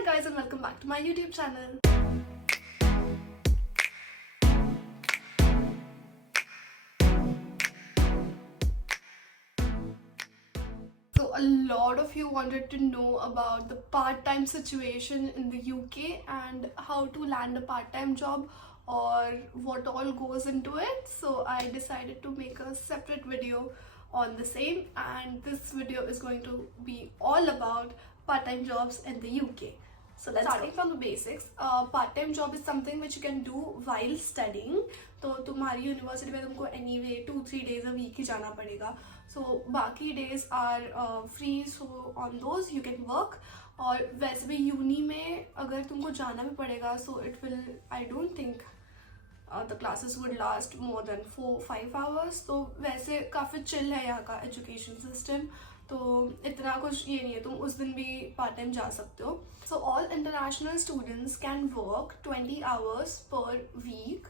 Hi guys and welcome back to my YouTube channel. So a lot of you wanted to know about the part-time situation in the UK and how to land a part-time job or what all goes into it. So I decided to make a separate video on the same, and this video is going to be all about part-time jobs in the UK. So let's starting from the basics. Part-time job is something which you can do while studying. तो तुम्हारी university में तुमको anyway 2-3 days a week ही जाना पड़ेगा. So बाकी days are free, so on those you can work. और वैसे भी यूनी में अगर तुमको जाना भी पड़ेगा, so it will, I don't think the classes would last more than 4-5 hours. तो वैसे काफ़ी chill है यहाँ का education system. तो इतना कुछ ये नहीं है, तुम उस दिन भी पार्ट टाइम जा सकते हो. So all international students can work 20 hours per week.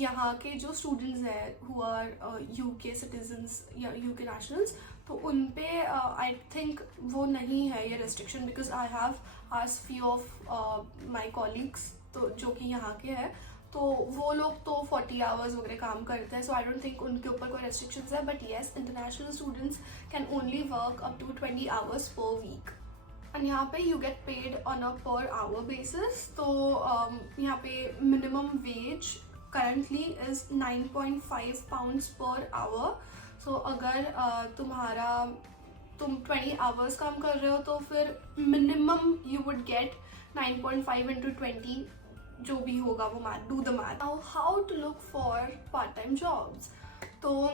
यहाँ के जो स्टूडेंट्स हैं हु आर यूके सिटीजन्स या यूके नेशनल्स, तो उन पे आई थिंक वो नहीं है ये restriction, because I have asked few of my colleagues तो जो कि यहाँ के हैं, तो वो लोग तो 40 hours वगैरह काम करते हैं. सो आई डोंट थिंक उनके ऊपर कोई रेस्ट्रिक्शंस है. But yes, international students can only work up to 20 hours per week. And यहाँ पे you get paid on a per hour basis. तो यहाँ पे minimum wage currently is 9.5 pounds per hour. So अगर तुम 20 hours काम कर रहे हो तो फिर minimum you would get 9.5 into 20, जो भी होगा वो math, do the math. Now how to look for part time jobs. तो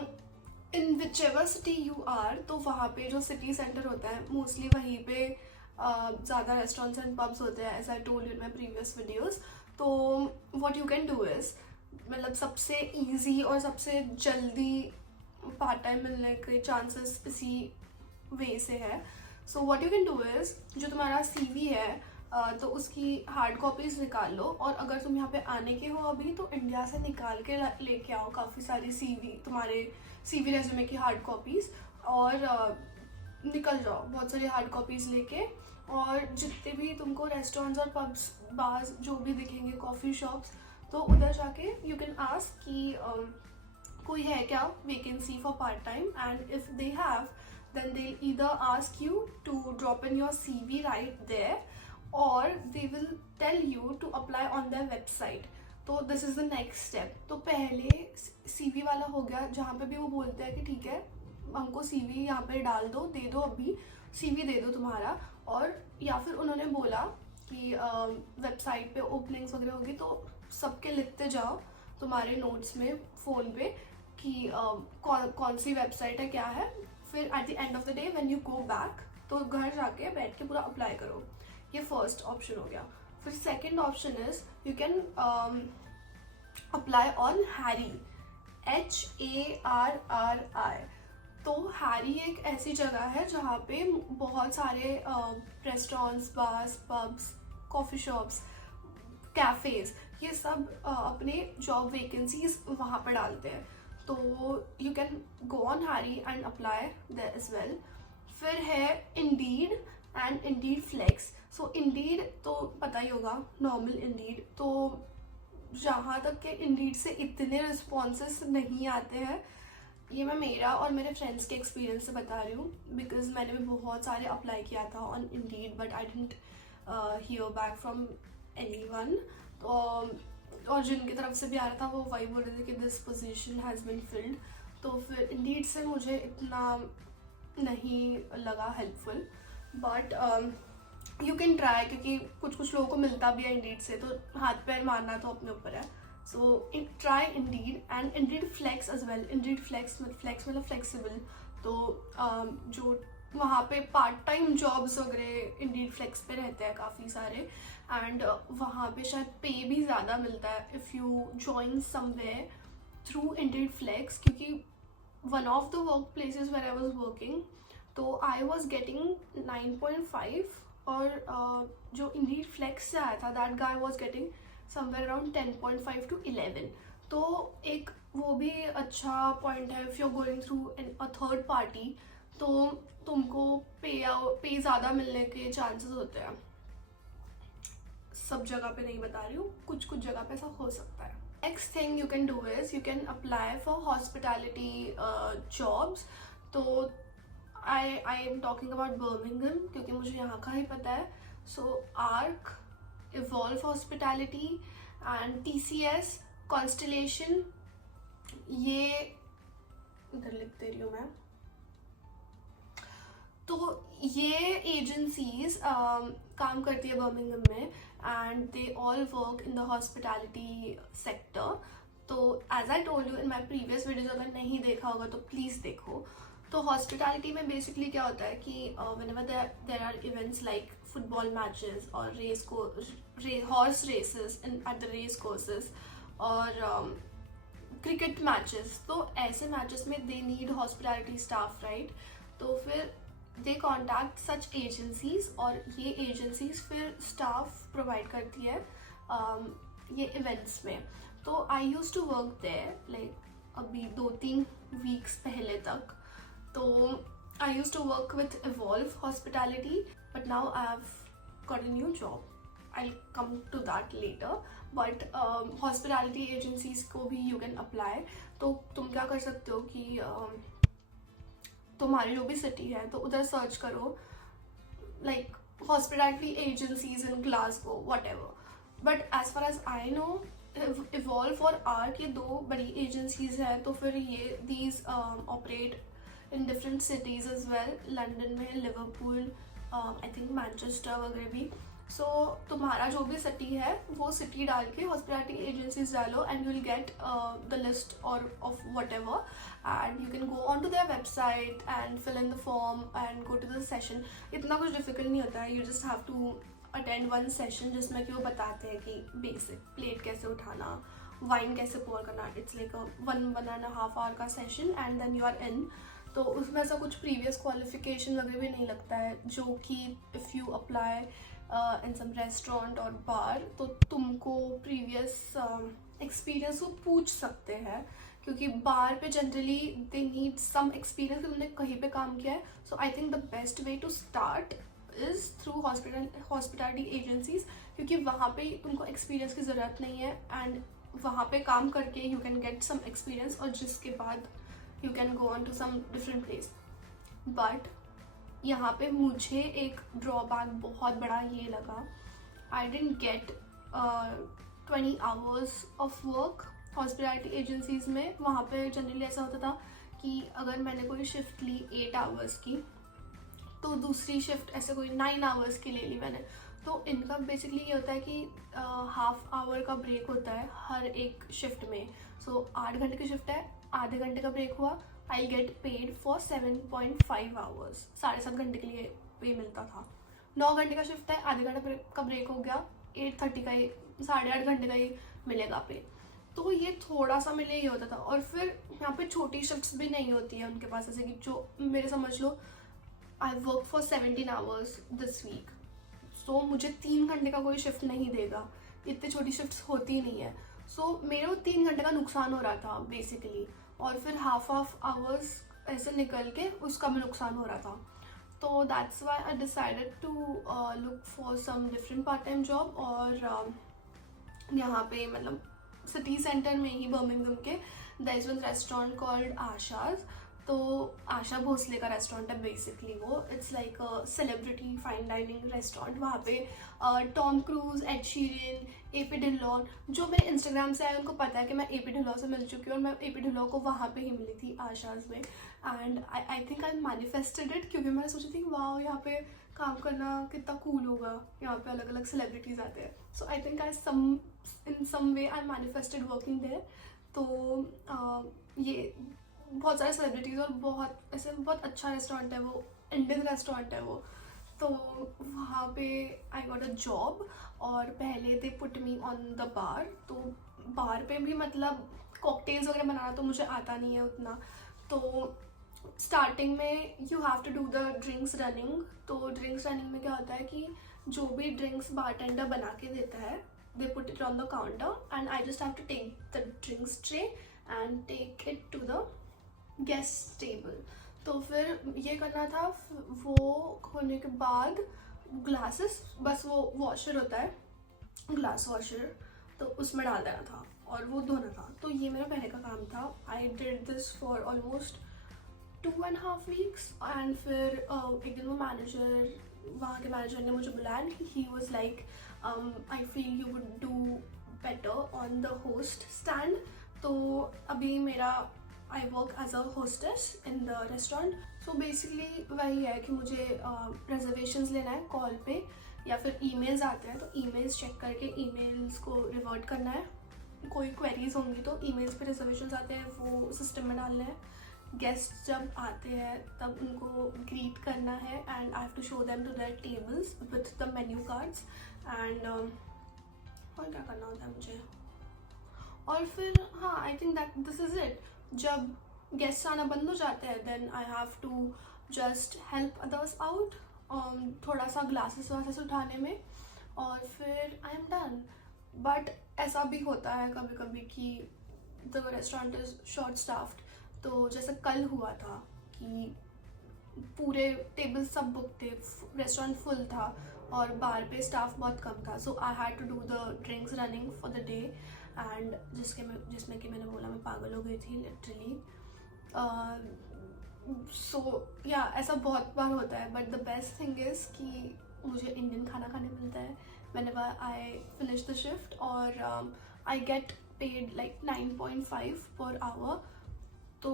in whichever city you are, तो वहाँ पे जो सिटी सेंटर होता है मोस्टली वहीं पे ज़्यादा रेस्टोरेंट्स एंड पब्स होते हैं, as I told you in my previous videos. तो what you can do is, मतलब सबसे ईजी और सबसे जल्दी पार्ट टाइम मिलने के चांसेस इसी वे से है. So what you can do is, जो तुम्हारा CV है तो उसकी हार्ड कॉपीज़ निकाल लो. और अगर तुम यहाँ पे आने के हो अभी, तो इंडिया से निकाल के लेके आओ काफ़ी सारी तुम्हारे CV रेज्यूमे की हार्ड कॉपीज़, और निकल जाओ बहुत सारी हार्ड कॉपीज़ लेके. और जितने भी तुमको रेस्टोरेंट्स और पब्स, बार्स जो भी दिखेंगे, कॉफ़ी शॉप्स, तो उधर जाके यू कैन आस्क कि कोई है क्या vacancy for part time. And if they have, then they'll either ask you to drop in your CV right there, or they will tell you to apply on their website. तो this is the next step. तो पहले CV वाला हो गया, जहाँ पे भी वो बोलते हैं कि ठीक है हमको CV यहाँ पे डाल दो, दे दो, अभी CV दे दो तुम्हारा. और या फिर उन्होंने बोला कि वेबसाइट पे ओपनिंग्स वगैरह होगी, तो सबके लिखते जाओ तुम्हारे नोट्स में फ़ोन पे कि कौन सी वेबसाइट है, क्या है. फिर at the end of the day when you go back, तो घर जाके बैठ के पूरा अप्लाई करो. ये फर्स्ट ऑप्शन हो गया. फिर second option is you can apply on Harry, HARRI. तो हैरी एक ऐसी जगह है जहाँ पे बहुत सारे restaurants, bars, pubs, coffee shops, cafes, ये सब अपने जॉब वैकेंसीज वहाँ पर डालते हैं. तो you can go on Harri and apply there as well. फिर है Indeed and Indeed Flex. So Indeed तो पता ही होगा, नॉर्मल इंडीड. तो जहाँ तक के इंडीड से इतने रिस्पॉन्सेस नहीं आते हैं, ये मैं मेरा और मेरे फ्रेंड्स के एक्सपीरियंस से बता रही हूँ, बिकॉज मैंने भी बहुत सारे अप्लाई किया था on Indeed, but I didn't hear back from anyone. और जिनकी तरफ से भी आ रहा था वो वही बोल रहे थे कि this position has been filled. तो फिर इंडीड से मुझे इतना नहीं लगा helpful, but you can try, क्योंकि कुछ लोगों को मिलता भी है इंडीड से, तो हाथ पैर मारना तो अपने ऊपर है. So try Indeed and Indeed Flex as well. Indeed Flex मतलब फ्लेक्सिबल. तो जो वहाँ पे पार्ट टाइम जॉब्स वगैरह इंडीड फ्लेक्स पे रहते हैं काफ़ी सारे, एंड वहाँ पे शायद पे भी ज़्यादा मिलता है if you join somewhere through Indeed Flex. क्योंकि one of the work places where I was working, तो आई वाज गेटिंग 9.5, और जो इंडीड फ्लेक्स से आया था that guy was getting somewhere around 10.5 to 11. तो एक वो भी अच्छा पॉइंट है. If you are going through a third party, तो तुमको पे ज़्यादा मिलने के चांसेस होते हैं. सब जगह पे नहीं बता रही हूँ, कुछ कुछ जगह पे ऐसा हो सकता है. Next thing you can do is you can apply for hospitality jobs. तो I am talking about Birmingham क्योंकि मुझे यहाँ का ही पता है. So Arc, Evolve hospitality and TCS, Constellation, ये इधर लिख दे रही हूँ मैं. तो ये एजेंसीज काम करती है बर्मिंघम में and they all work in the hospitality sector. तो as I told you in my previous videos, अगर नहीं देखा होगा तो प्लीज़ देखो. तो हॉस्पिटैलिटी में बेसिकली क्या होता है कि whenever there are events like football matches और horse races at the race courses और क्रिकेट मैचेस, तो ऐसे मैचेस में they need hospitality staff, right. तो फिर दे कॉन्टैक्ट सच एजेंसीज और ये एजेंसीज फिर स्टाफ प्रोवाइड करती है ये इवेंट्स में. तो I used to work there like अभी 2-3 वीक्स पहले तक. तो I used to work with Evolve hospitality but now I have got a new job. I'll come to that later. But hospitality agencies को भी you can apply. तो तुम क्या कर सकते हो कि तुम्हारी जो भी सिटी है तो उधर सर्च करो like hospitality agencies in Glasgow whatever. But as far as I know Evolve और आर्क ये 2 बड़ी एजेंसीज हैं. तो फिर ये these operate in different cities as well. London में, लिवरपूल, आई थिंक मैनचेस्टर वगैरह भी. सो तुम्हारा जो भी सिटी है वो सिटी डाल के हॉस्पिटैलिटी एजेंसीज डालो and you will get the list और of whatever and you can go on to their website and fill in the form and go to the session. इतना कुछ difficult नहीं होता है. You just have to attend 1 session जिसमें कि वो बताते हैं कि बेसिक प्लेट कैसे उठाना, वाइन कैसे पोर करना. इट्स लाइक 1.5 आवर का session and then you are in. तो उसमें ऐसा कुछ प्रीवियस क्वालिफिकेशन वगैरह भी नहीं लगता है, जो कि if you apply in some restaurant और बार तो तुमको प्रीवियस एक्सपीरियंस वो पूछ सकते हैं. क्योंकि बार पे generally they need some experience कि तुमने कहीं पे काम किया है. So I think the best way to start is through hospitality agencies, क्योंकि वहाँ पे तुमको एक्सपीरियंस की ज़रूरत नहीं है एंड वहाँ पे काम करके you can get some experience और जिसके बाद you can go on to some different place. But यहाँ पे मुझे एक ड्रॉबैक बहुत बड़ा ये लगा. I didn't get 20 hours of work hospitality agencies में. वहाँ पे जनरली ऐसा होता था कि अगर मैंने कोई शिफ्ट ली 8 आवर्स की तो दूसरी शिफ्ट ऐसे कोई 9 आवर्स की ले ली मैंने. तो इनका बेसिकली ये होता है कि हाफ आवर का ब्रेक होता है हर एक शिफ्ट में. सो 8 घंटे की शिफ्ट है, आधे घंटे का ब्रेक हुआ, I get paid for 7.5 hours. 7.5 घंटे के लिए पे मिलता था. 9 घंटे का शिफ्ट है, आधे घंटे का ब्रेक हो गया, 8:30 का ही, 8.5 घंटे का ही मिलेगा पे. तो ये थोड़ा सा मेरे लिए ये होता था. और फिर यहाँ पे छोटी शिफ्ट्स भी नहीं होती है उनके पास, जैसे कि जो मेरे समझ लो I work for 17 hours this week. So मुझे 3 घंटे का कोई शिफ्ट नहीं देगा, इतनी छोटी शिफ्ट्स होती ही नहीं है. सो मेरे को 3 घंटे का नुकसान हो रहा था बेसिकली. और फिर हाफ आवर्स ऐसे निकल के उसका भी नुकसान हो रहा था. तो that's why I decided to look for some different part time job. और यहाँ पे मतलब सिटी सेंटर में ही बर्मिंघम के there is one restaurant called Asha's. तो आशा भोसले का रेस्टोरेंट है बेसिकली वो. It's like a celebrity fine dining restaurant. वहाँ पे Tom Cruise, Ed Sheeran, AP Dhillon, जो मेरे इंस्टाग्राम से आए उनको पता है कि मैं AP ढिल्लों से मिल चुकी हूँ और मैं AP ढिल्लों को वहाँ पे ही मिली थी आशाज में. And I think I manifested it, क्योंकि मैं सोची थी वाह यहाँ पे काम करना कितना कूल होगा, यहाँ पे अलग अलग सेलिब्रिटीज़ आते हैं. So I think in some way I manifested working there. तो ये बहुत सारे सेलिब्रिटीज़ और बहुत ऐसे बहुत अच्छा रेस्टोरेंट है वो, इंडियन रेस्टोरेंट है वो. तो वहाँ पे आई गॉट अ जॉब और पहले they put me on the bar. तो बार पे भी मतलब कॉकटेल्स वगैरह बनाना तो मुझे आता नहीं है उतना. तो स्टार्टिंग में you have to do the drinks running. तो ड्रिंक्स रनिंग में क्या होता है कि जो भी ड्रिंक्स बारटेंडर बना के देता है they put it on the counter and I just have to take the drinks tray and take it to the guest table. तो फिर ये करना था. वो होने के बाद ग्लासेस, बस वो वॉशर होता है ग्लास वॉशर, तो उसमें डाल देना था और वो धोना था। तो ये मेरा पहले का काम था। I did this for almost 2.5 weeks। And फिर एक दिन वो वहाँ के मैनेजर ने मुझे बुलाया and he was like I feel you would do better on the host stand. तो अभी मेरा I work as a hostess in the restaurant. So basically वही है कि मुझे रिजर्वेशंस लेना है कॉल पे, या फिर ईमेल्स आते हैं तो ईमेल्स चेक करके ईमेल्स को रिवर्ट करना है। कोई क्वेरीज होंगी तो ईमेल्स पे रिजर्वेशंस आते हैं वो सिस्टम में डालने हैं। गेस्ट जब आते हैं तब उनको ग्रीट करना है and I have to show them to their tables with the menu cards and और क्या करना होता है मुझे। और फिर हाँ, I think that this is it. जब गेस्ट आना बंद हो जाते हैं then I have to just help others out, थोड़ा सा ग्लासेस वासेस उठाने में, और फिर आई एम डन। बट ऐसा भी होता है कभी कभी कि the restaurant is short staffed. तो जैसे कल हुआ था कि पूरे टेबल सब बुक थे, रेस्टोरेंट फुल था और बार पे स्टाफ बहुत कम था। So I had to do the drinks running for the day and जिसमें कि मैंने बोला मैं पागल हो गई थी लिटरली। सो या ऐसा बहुत बार होता है। But the best thing is कि मुझे इंडियन खाना खाने मिलता है whenever I finish the shift, और I get paid like 9.5 per hour। तो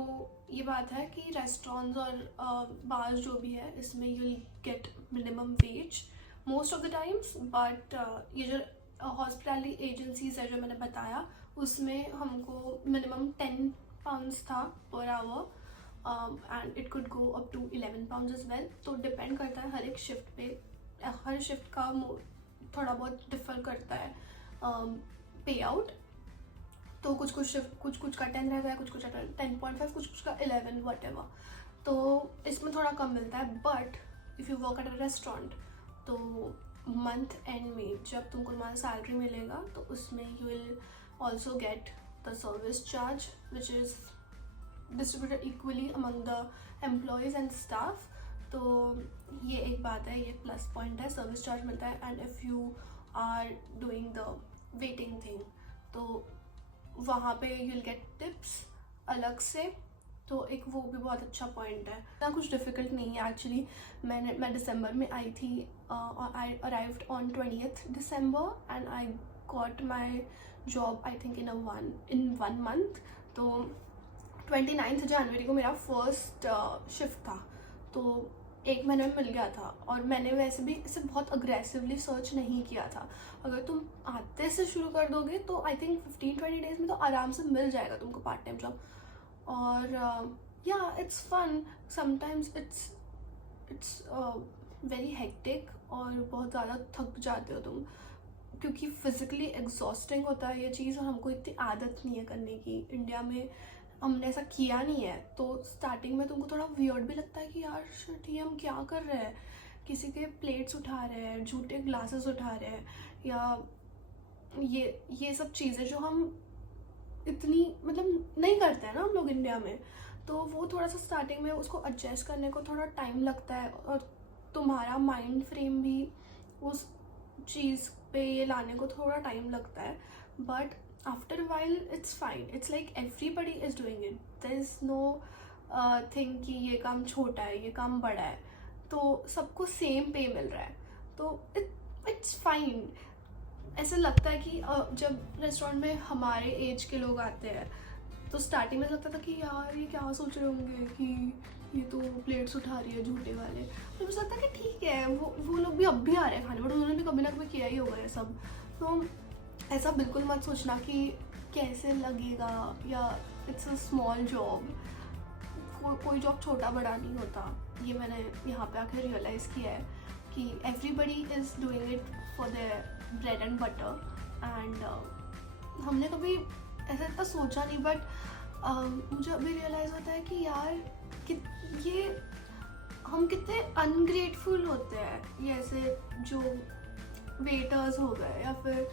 ये बात है कि रेस्टोरेंट्स और बार्स जो भी है इसमें you get minimum wage most of the times. But ये जो हॉस्पिटैलिटी एजेंसीज है जो मैंने बताया उसमें हमको मिनिमम 10 pounds था per hour and it could go up to 11 pounds as well. तो डिपेंड करता है हर एक शिफ्ट पे, हर शिफ्ट का थोड़ा बहुत डिफर करता है पे आउट। तो कुछ का 10 रहता है, कुछ का 10.5, कुछ का 11 whatever। तो इसमें थोड़ा कम मिलता है। But if you work at a restaurant तो मंथ एंड में जब तुमको तुम्हारा सैलरी मिलेगा तो उसमें you will also get the service charge which is distributed equally among the employees and staff. तो ये एक बात है, ये प्लस पॉइंट है, सर्विस चार्ज मिलता है। And if you are doing the waiting thing तो वहाँ पे यू विल गेट टिप्स अलग से। तो एक वो भी बहुत अच्छा पॉइंट है। इतना कुछ डिफ़िकल्ट नहीं है एक्चुअली। मैं दिसंबर में आई थी और आई arrived on 20th December and I got my job I think in 1 month। तो 29th जनवरी को मेरा फर्स्ट शिफ्ट था, तो 1 महीने में मिल गया था। और मैंने वैसे भी इसे बहुत अग्रेसिवली सर्च नहीं किया था। अगर तुम आते से शुरू कर दोगे तो आई थिंक 15-20 डेज में तो आराम से मिल जाएगा तुमको पार्ट टाइम जॉब। और या it's fun, sometimes it's very hectic और बहुत ज़्यादा थक जाते हो तुम, क्योंकि फिज़िकली एग्जॉस्टिंग होता है ये चीज़। और हमको इतनी आदत नहीं है करने की, इंडिया में हमने ऐसा किया नहीं है। तो स्टार्टिंग में तुमको थोड़ा वियर्ड भी लगता है कि यार शिट ये हम क्या कर रहे हैं, किसी के प्लेट्स उठा रहे हैं, झूठे ग्लासेस उठा रहे हैं, या ये सब चीज़ें जो हम इतनी मतलब नहीं करते हैं ना हम लोग इंडिया में। तो वो थोड़ा सा स्टार्टिंग में उसको एडजस्ट करने को थोड़ा टाइम लगता है और तुम्हारा माइंड फ्रेम भी उस चीज़ पे ये लाने को थोड़ा टाइम लगता है। But after a while it's fine, it's like everybody is doing it, there is no thing कि ये काम छोटा है ये काम बड़ा है, तो सबको सेम पे मिल रहा है। तो it's fine। ऐसा लगता है कि जब रेस्टोरेंट में हमारे एज के लोग आते हैं तो स्टार्टिंग में लगता था कि यार ये क्या सोच रहे होंगे कि ये तो प्लेट्स उठा रही है झूठे वाले। तो मुझे लगता है कि ठीक है वो लोग भी अब भी आ रहे हैं खाने, बट उन्होंने भी कभी ना कभी किया ही होगा ये सब। तो ऐसा बिल्कुल मत सोचना कि कैसे लगेगा या इट्स अ स्मॉल जॉब। कोई जॉब छोटा बड़ा नहीं होता। ये मैंने यहाँ पे आकर रियलाइज़ किया है कि everybody is doing it for their bread and butter. And हमने कभी ऐसा इतना सोचा नहीं, बट मुझे अभी रियलाइज़ होता है कि यार कि ये हम कितने अनग्रेटफुल होते हैं। ये ऐसे जो वेटर्स हो गए या फिर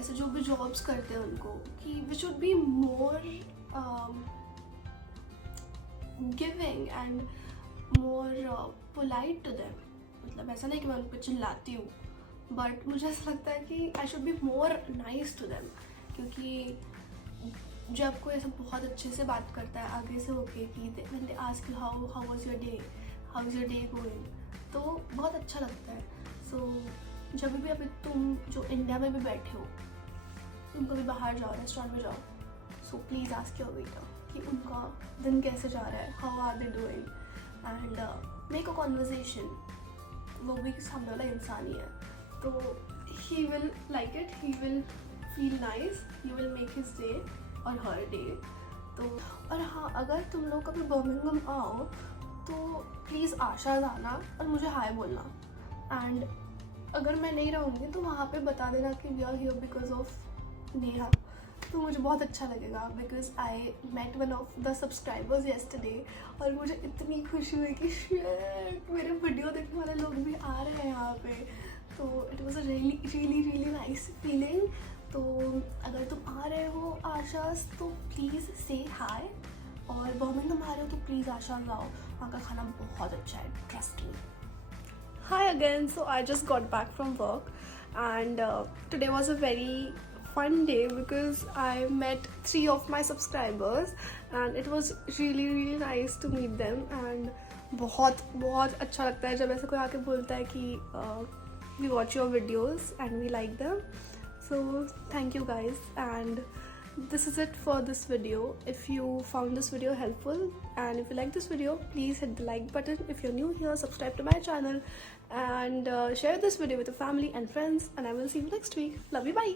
ऐसे जो भी जॉब्स करते हैं उनको, कि we should be more giving and more polite to them. मतलब ऐसा नहीं कि मैं उन पर चिल्लाती हूँ, बट मुझे ऐसा लगता है कि I should be more nice to them, क्योंकि जब कोई ऐसा बहुत अच्छे से बात करता है आगे से होके कि when they ask you how was your day, how is your day going, तो बहुत अच्छा लगता है. सो जब भी अभी तुम जो इंडिया में भी बैठे हो, तुम कभी बाहर जाओ, रेस्टोरेंट में जाओ, so please ask your waiter कि उनका दिन कैसे जा रहा है, how are they doing, and make a conversation. वो भी सामने वाला इंसान ही है, तो he will like it, he will feel nice, you will make his day और हर डे. तो और हाँ, अगर तुम लोग कभी बर्मिंघम आओ तो प्लीज़ आशा आना और मुझे हाय बोलना. एंड अगर मैं नहीं रहूँगी तो वहाँ पे बता देना कि we are here because of Neha. तो मुझे बहुत अच्छा लगेगा, because I met one of the subscribers yesterday और मुझे इतनी खुशी हुई कि शिट, मेरे वीडियो देखने वाले लोग भी आ रहे हैं यहाँ पे. तो it was a really really really nice feeling. तो अगर तुम आ रहे हो आशास तो प्लीज़ से हाय, और बर्मिंघम आ रहे हो तो प्लीज़ आशा आओ, वहाँ का खाना बहुत अच्छा है, trust me. Hi again. So I just got back from work, and today was a very fun day because I met 3 of my subscribers, and it was really really nice to meet them. And बहुत बहुत अच्छा लगता है जब ऐसे कोई आके बोलता है कि we watch your videos and we like them. So thank you guys, and this is it for this video. If you found this video helpful and if you like this video, please hit the like button. If you're new here, subscribe to my channel and share this video with your family and friends, and I will see you next week. Love you, bye.